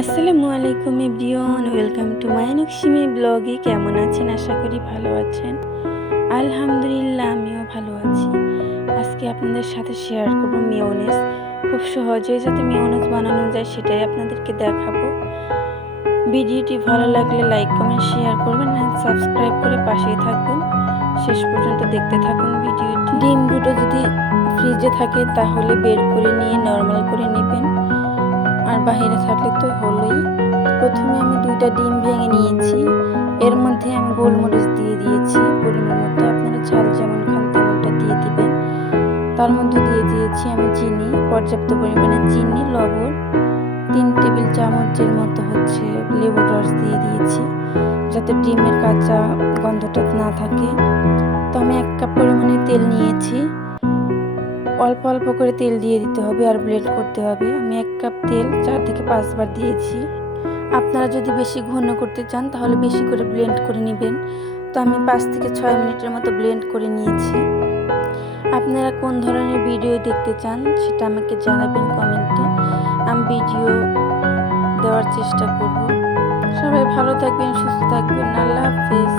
আসসালামু আলাইকুম everyone, welcome to my ব্লগে। কেমন আছেন? আশা করি ভালো আছেন। আলহামদুলিল্লাহ, আমিও ভালো আছি। আজকে আপনাদের সাথে শেয়ার করব মেয়নেজ খুব সহজেই যাতে মেয়নেজ বানানো যায়, সেটাই আপনাদেরকে দেখাবো। ভিডিওটি ভালো লাগলে লাইক কমেন্ট শেয়ার করবেন আর সাবস্ক্রাইব করে পাশেই থাকবেন শেষ পর্যন্ত দেখতে থাকুন ভিডিওটি। ডিম দুটো যদি ফ্রিজে থাকে, তাহলে বের করে নিয়ে নর্মাল করে নেবেন। বাইরে থাকলে তো হলোই। প্রথমে আমি দুইটা ডিম ভেঙে নিয়েছি। এর মধ্যে আমি গোলমরিচ দিয়ে দিয়েছি। পরিমাণ মতো আপনারা ঝাল যেমন খান তেমনটা দিয়ে দিবেন। তার মধ্যে দিয়ে দিয়েছি আমি চিনি, পর্যাপ্ত পরিমাণে চিনি, লবণ। তিন টেবিল চামচের মতো হচ্ছে লেবুর রস দিয়ে দিয়েছি, যাতে ডিমের কাঁচা গন্ধটা না থাকে। তো আমি এক কাপ পরিমাণে তেল নিয়েছি। অল্প অল্প করে তেল দিয়ে দিতে হবে আর ব্লেন্ড করতে হবে। আমি এক কাপ তেল চার থেকে পাঁচবার দিয়েছি। আপনারা যদি বেশি ঘন করতে চান, তাহলে বেশি করে ব্লেন্ড করে নেবেন। তো আমি পাঁচ থেকে ছয় মিনিটের মতো ব্লেন্ড করে নিয়েছি। আপনারা কোন ধরনের ভিডিও দেখতে চান, সেটা আমাকে জানাবেন কমেন্টে। আমি ভিডিও দেওয়ার চেষ্টা করব। সবাই ভালো থাকবেন, সুস্থ থাকবেন। আল্লাহ হাফেজ।